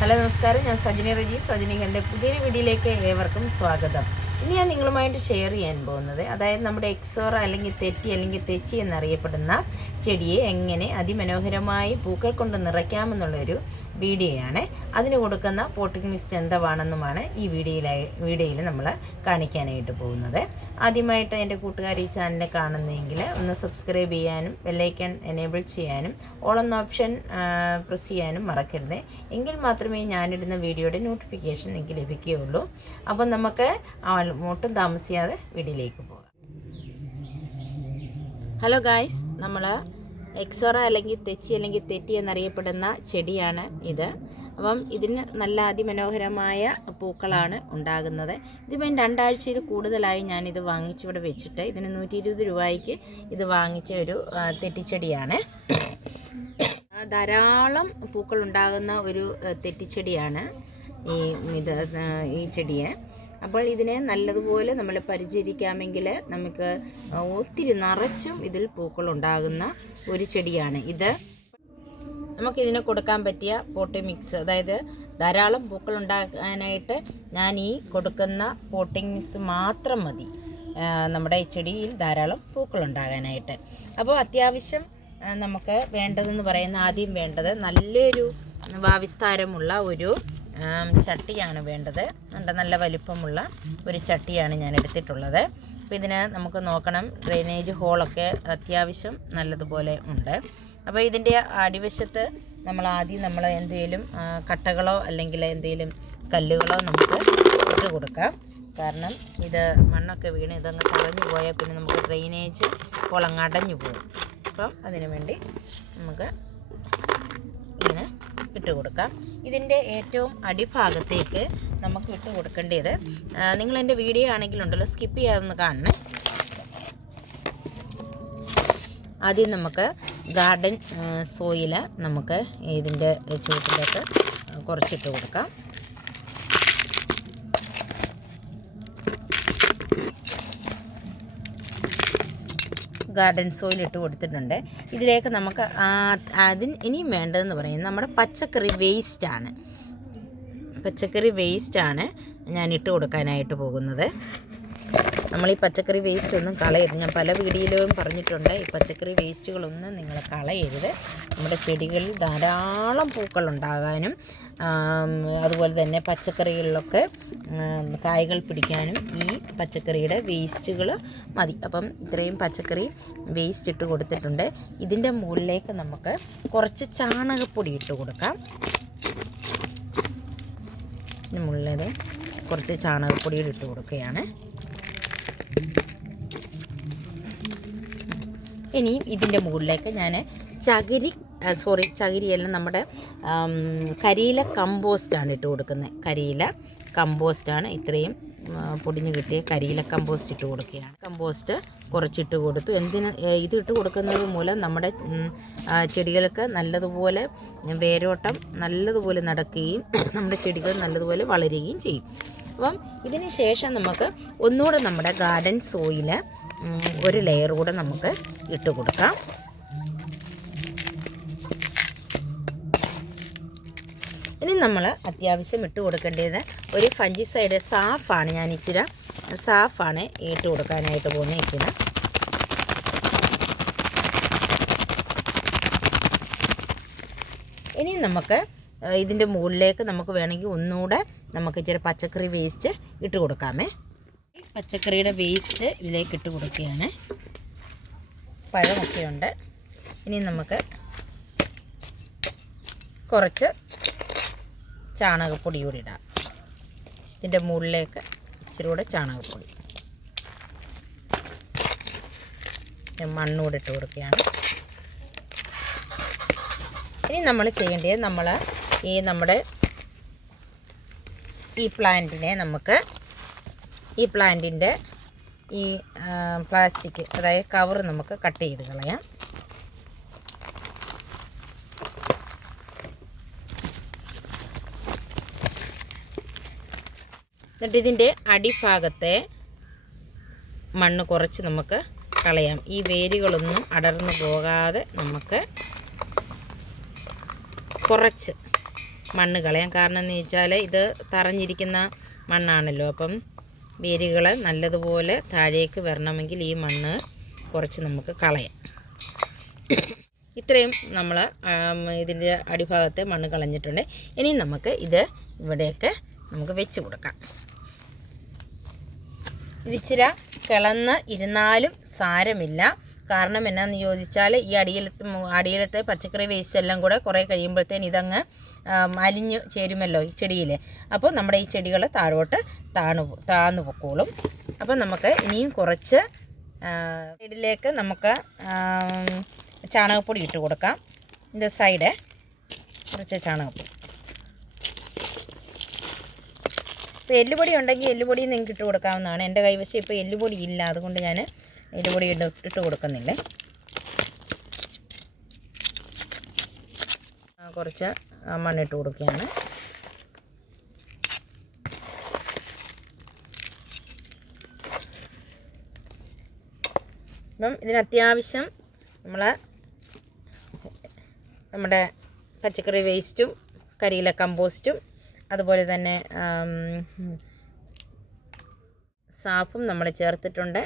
Hello നമസ്കാരം. ഞാൻ സജനി റജി. സജനി എന്റെ പുതിയൊരു വീഡിയോയിലേക്ക് ഏവർക്കും സ്വാഗതം. ഇന്ന് ഞാൻ നിങ്ങളുമായിട്ട് ഷെയർ ചെയ്യാൻ പോകുന്നത്. അതായത് നമ്മുടെ എക്സോറ അല്ലെങ്കിൽ തെറ്റി അല്ലെങ്കിൽ തെച്ചി എന്നറിയപ്പെടുന്ന ചെടിയെ എങ്ങനെ അതിമനോഹരമായി പൂക്കൾ കൊണ്ട് നിറയ്ക്കാമെന്നുള്ളൊരു വീഡിയോയാണ്. അതിന് കൊടുക്കുന്ന പോട്ടിംഗ് മിസ്റ്റ് എന്താണെന്നുമാണ് ഈ വീഡിയോയിലായി വീഡിയോയിൽ നമ്മൾ കാണിക്കാനായിട്ട് പോകുന്നത്. ആദ്യമായിട്ട് എന്റെ കൂട്ടുകാർ ഈ ചാനൽ കാണുന്നതെങ്കിൽ ഒന്ന് സബ്സ്ക്രൈബ് ചെയ്യാനും ബെല്ലൈക്കൺ എനേബിൾ ചെയ്യാനും ഓളൊന്ന് ഓപ്ഷൻ പ്രസ് ചെയ്യാനും മറക്കരുത്. എങ്കിൽ മാത്രമേ ഞാനിടുന്ന വീഡിയോയുടെ നോട്ടിഫിക്കേഷൻ നിങ്ങൾക്ക് ലഭിക്കുകയുള്ളൂ. അപ്പം നമുക്ക് ഒട്ടും താമസിയാതെ വീട്ടിലേക്ക് പോകാം. ഹലോ ഗായ്സ് നമ്മൾ എക്സോറ അല്ലെങ്കിൽ തെച്ചി അല്ലെങ്കിൽ തെറ്റി എന്നറിയപ്പെടുന്ന ചെടിയാണ് ഇത്. അപ്പം ഇതിന് നല്ല അതിമനോഹരമായ പൂക്കളാണ് ഉണ്ടാകുന്നത്. ഇതിപ്പം രണ്ടാഴ്ചയിൽ കൂടുതലായി ഞാനിത് വാങ്ങിച്ചിവിടെ വെച്ചിട്ട് ഇതിന് നൂറ്റി ഇരുപത് രൂപയ്ക്ക് ഇത് വാങ്ങിച്ച ഒരു തെറ്റിച്ചെടിയാണ്. ധാരാളം പൂക്കൾ ഉണ്ടാകുന്ന ഒരു തെറ്റിച്ചെടിയാണ് ഈ ഇത് ഈ ചെടിയെ. അപ്പോൾ ഇതിനെ നല്ലതുപോലെ നമ്മൾ പരിചരിക്കാമെങ്കിൽ നമുക്ക് ഒത്തിരി നിറച്ചും ഇതിൽ പൂക്കൾ ഉണ്ടാകുന്ന ഒരു ചെടിയാണ് ഇത്. നമുക്കിതിന് കൊടുക്കാൻ പറ്റിയ പോട്ടി മിക്സ് അതായത് ധാരാളം പൂക്കൾ ഉണ്ടാക്കാനായിട്ട് ഞാൻ ഈ കൊടുക്കുന്ന പോട്ടിംഗ് മിക്സ് മാത്രം മതി. നമ്മുടെ ഈ ചെടിയിൽ ധാരാളം പൂക്കൾ ഉണ്ടാകാനായിട്ട്. അപ്പോൾ അത്യാവശ്യം നമുക്ക് വേണ്ടതെന്ന് പറയുന്ന ആദ്യം വേണ്ടത് നല്ലൊരു വാവിസ്താരമുള്ള ഒരു ചട്ടിയാണ് വേണ്ടത്. നല്ല നല്ല വലിപ്പമുള്ള ഒരു ചട്ടിയാണ് ഞാൻ എടുത്തിട്ടുള്ളത്. അപ്പോൾ ഇതിന് നമുക്ക് നോക്കണം. ഡ്രെയിനേജ് ഹോളൊക്കെ അത്യാവശ്യം നല്ലതുപോലെ ഉണ്ട്. അപ്പോൾ ഇതിന്റെ അടിവശത്ത് നമ്മൾ ആദ്യം നമ്മൾ എന്തെങ്കിലും കട്ടകളോ അല്ലെങ്കിൽ എന്തെങ്കിലും കല്ലുകളോ നമുക്ക് ഇട്ട് കൊടുക്കാം. കാരണം ഇത് മണ്ണൊക്കെ വീണ് ഇതങ്ങ് തടഞ്ഞു പോയാൽ പിന്നെ നമുക്ക് ഡ്രെയിനേജ് ഹോൾ അങ്ങ് അടഞ്ഞു പോകും. അപ്പം അതിനു വേണ്ടി നമുക്ക് ഇട്ട് കൊടുക്കാം ഇതിന്റെ ഏറ്റവും അടിഭാഗത്തേക്ക് നമുക്ക് ഇട്ട് കൊടുക്കേണ്ടത് നിങ്ങൾ എന്റെ വീഡിയോ ആണെങ്കിലുണ്ടല്ലോ സ്കിപ്പ് ചെയ്യാതൊന്ന് കാണണേ. ആദ്യം നമുക്ക് ഗാർഡൻ സോയില നമുക്ക് ഇതിന്റെ ചുവട്ടിലേക്ക് കുറച്ചിട്ട് കൊടുക്കാം ഗാർഡൻ സോയിൽ ഇട്ട് കൊടുത്തിട്ടുണ്ട്. ഇതിലേക്ക് നമുക്ക് അതിന് ഇനിയും വേണ്ടതെന്ന് പറയുന്നത് നമ്മുടെ പച്ചക്കറി വേസ്റ്റാണ് പച്ചക്കറി വേസ്റ്റാണ് ഞാൻ ഇട്ട് കൊടുക്കാനായിട്ട് പോകുന്നത്. നമ്മൾ ഈ പച്ചക്കറി വേസ്റ്റ് ഒന്നും കളയരുത്. ഞാൻ പല വീഡിയോയിലും പറഞ്ഞിട്ടുണ്ട് ഈ പച്ചക്കറി വേസ്റ്റുകളൊന്നും നിങ്ങൾ കളയരുത്. നമ്മുടെ ചെടികളിൽ ധാരാളം പൂക്കൾ ഉണ്ടാകാനും അതുപോലെ തന്നെ പച്ചക്കറികളിലൊക്കെ കായകൾ പിടിക്കാനും ഈ പച്ചക്കറിയുടെ വേസ്റ്റുകൾ മതി. അപ്പം ഇത്രയും പച്ചക്കറി വേസ്റ്റ് ഇട്ട് കൊടുത്തിട്ടുണ്ട്. ഇതിന്റെ മുകളിലേക്ക് നമുക്ക് കുറച്ച് ചാണകപ്പൊടി ഇട്ട് കൊടുക്കാം. ഇതിന് മുകളിലത് കുറച്ച് ചാണകപ്പൊടിയിൽ ഇട്ട് കൊടുക്കുകയാണ്. ഇനിയും ഇതിന്റെ മുകളിലേക്ക് ഞാൻ ചകിരി സോറി ചകിരിയല്ല നമ്മുടെ കരിയില കമ്പോസ്റ്റാണ് ഇട്ട് കൊടുക്കുന്നത് കരിയില കമ്പോസ്റ്റാണ് ഇത്രയും പൊടിഞ്ഞു കിട്ടിയ കരിയില കമ്പോസ്റ്റ് ഇട്ട് കൊടുക്കുകയാണ്. കമ്പോസ്റ്റ് കുറച്ചിട്ട് കൊടുത്തു. എന്തിന് ഇത് ഇട്ട് കൊടുക്കുന്നത് മൂലം നമ്മുടെ ചെടികൾക്ക് നല്ലതുപോലെ വേരോട്ടം നല്ലതുപോലെ നടക്കുകയും നമ്മുടെ ചെടികൾ നല്ലതുപോലെ വളരുകയും ചെയ്യും. അപ്പം ഇതിന് ശേഷം നമുക്ക് ഒന്നുകൂടെ നമ്മുടെ ഗാർഡൻ സോയിൽ ഒരു ലെയർ കൂടെ നമുക്ക് ഇട്ട് കൊടുക്കാം. ഇനി നമ്മൾ അത്യാവശ്യം ഇട്ട് കൊടുക്കേണ്ടത് ഒരു ഫഞ്ചിസൈഡ് സാഫാണ്. ഞാൻ ഇച്ചിരി സാഫാണ് ഇട്ട് കൊടുക്കാനായിട്ട് പോകുന്നത് ഇച്ചിരി ഇനി നമുക്ക് ഇതിന്റെ മുകളിലേക്ക് നമുക്ക് വേണമെങ്കിൽ ഒന്നുകൂടെ നമുക്ക് ഇച്ചിരി പച്ചക്കറി വേസ്റ്റ് ഇട്ട് കൊടുക്കാമേ. പച്ചക്കറിയുടെ വേസ്റ്റ് ഇതിലേക്ക് ഇട്ട് കൊടുക്കുകയാണ്. പഴമൊക്കെ ഉണ്ട് ഇനി നമുക്ക് കുറച്ച് ചാണകപ്പൊടി കൂടി ഇടാം. ഇതിന്റെ മുകളിലേക്ക് ഇച്ചിരി കൂടെ ചാണകപ്പൊടി. മണ്ണൂടെ ഇട്ട് കൊടുക്കുകയാണ്. ഇനി നമ്മൾ ചെയ്യേണ്ടത് നമ്മൾ ഈ നമ്മുടെ ഈ പ്ലാന്റിനെ നമുക്ക് ഈ പ്ലാന്റിന്റെ ഈ പ്ലാസ്റ്റിക് അതായത് കവർ നമുക്ക് കട്ട് ചെയ്ത് കളയാം. എന്നിട്ട് ഇതിന്റെ അടിഭാഗത്തെ മണ്ണ് കുറച്ച് നമുക്ക് കളയാം. ഈ വേരുകളൊന്നും അടർന്നു പോകാതെ നമുക്ക് കുറച്ച് മണ്ണ് കളയാം കാരണം എന്ന് വെച്ചാൽ ഇത് തറഞ്ഞിരിക്കുന്ന മണ്ണാണല്ലോ. അപ്പം വേരുകൾ നല്ലതുപോലെ താഴേക്ക് വരണമെങ്കിൽ ഈ മണ്ണ് കുറച്ച് നമുക്ക് കളയാം. ഇത്രയും നമ്മൾ ഇതിന്റെ അടിഭാഗത്തെ മണ്ണ് കളഞ്ഞിട്ടുണ്ട്. ഇനി നമുക്ക് ഇത് ഇവിടെയൊക്കെ നമുക്ക് വെച്ച് കൊടുക്കാം. ഇതിച്ചിര കിളന്ന് ഇരുന്നാലും സാരമില്ല. കാരണം എന്നാന്ന് ചോദിച്ചാൽ ഈ മു- അടിയിലത്തെ പച്ചക്കറി വേസ്റ്റ് എല്ലാം കൂടെ കുറേ കഴിയുമ്പോഴത്തേന് ഇതങ്ങ് അലിഞ്ഞു ചേരുമല്ലോ ഈ ചെടിയിൽ അപ്പോൾ നമ്മുടെ ഈ ചെടികൾ താഴോട്ട് താണു താന്നു പൊക്കോളും. അപ്പോൾ നമുക്ക് ഇനിയും കുറച്ച് സൈഡിലേക്ക് നമുക്ക് ചാണകപ്പൊടി ഇട്ട് കൊടുക്കാം. ഇതിന്റെ സൈഡ് കുറച്ച് ചാണകപ്പൊടി. ഇപ്പോൾ എല്ലുപൊടി ഉണ്ടെങ്കിൽ എല്ലുപൊടി നിങ്ങൾക്ക് ഇട്ട് കൊടുക്കാവുന്നതാണ്. എന്റെ കൈവശം ഇപ്പോൾ എല്ലുപൊടി ഇല്ല. അതുകൊണ്ട് ഞാൻ എല്ലുപൊടി ഇട്ട് ഇട്ട് കൊടുക്കുന്നില്ലേ? കുറച്ച് മണ്ണിട്ട് കൊടുക്കുകയാണ്. അപ്പം ഇതിന് അത്യാവശ്യം നമ്മൾ നമ്മുടെ പച്ചക്കറി വേസ്റ്റും കരിയില കമ്പോസ്റ്റും അതുപോലെ തന്നെ സാഫും നമ്മൾ ചേർത്തിട്ടുണ്ട്.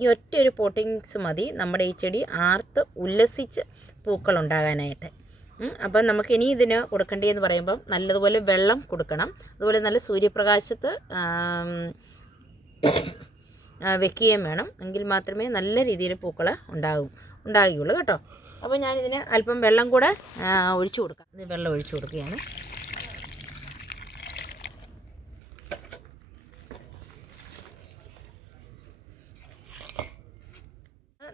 ഈ ഒറ്റ ഒരു പോട്ടിങ്സ് മതി. നമ്മുടെ ഈ ചെടി ആർത്ത് ഉല്ലസിച്ച് പൂക്കൾ ഉണ്ടാകാനായിട്ട് അപ്പം നമുക്ക് ഇനി ഇതിന് കൊടുക്കേണ്ടതെന്ന് പറയുമ്പം നല്ലതുപോലെ വെള്ളം കൊടുക്കണം. അതുപോലെ നല്ല സൂര്യപ്രകാശത്ത് വെക്കുകയും വേണം. എങ്കിൽ മാത്രമേ നല്ല രീതിയിൽ പൂക്കൾ ഉണ്ടാകും ഉണ്ടാകുകയുള്ളൂ കേട്ടോ. അപ്പോൾ ഞാനിതിന് അല്പം വെള്ളം കൂടെ ഒഴിച്ചു കൊടുക്കാം. വെള്ളം ഒഴിച്ചു കൊടുക്കുകയാണ്.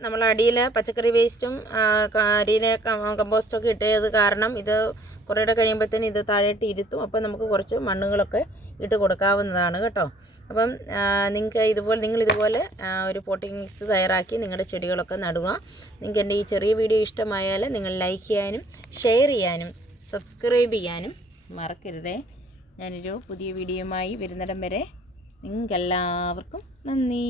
നമ്മൾ അടിയിൽ പച്ചക്കറി വേസ്റ്റും അരിയിലെ കമ്പോസ്റ്റും ഒക്കെ ഇട്ടത് കാരണം ഇത് കുറേയുടെ കഴിയുമ്പോഴത്തേന് ഇത് താഴോട്ട് ഇരുത്തും. അപ്പോൾ നമുക്ക് കുറച്ച് മണ്ണുകളൊക്കെ ഇട്ട് കൊടുക്കാവുന്നതാണ് കേട്ടോ. അപ്പം നിങ്ങൾക്ക് ഇതുപോലെ നിങ്ങൾ ഇതുപോലെ ഒരു പോട്ടിംഗ് മിക്സ് തയ്യാറാക്കി നിങ്ങളുടെ ചെടികളൊക്കെ നടുക. നിങ്ങൾക്ക് എന്റെ ഈ ചെറിയ വീഡിയോ ഇഷ്ടമായാൽ നിങ്ങൾ ലൈക്ക് ചെയ്യാനും ഷെയർ ചെയ്യാനും സബ്സ്ക്രൈബ് ചെയ്യാനും മറക്കരുതേ. ഞാനൊരു പുതിയ വീഡിയോയുമായി വരുന്നിടം വരെ നിങ്ങൾക്കെല്ലാവർക്കും നന്ദി.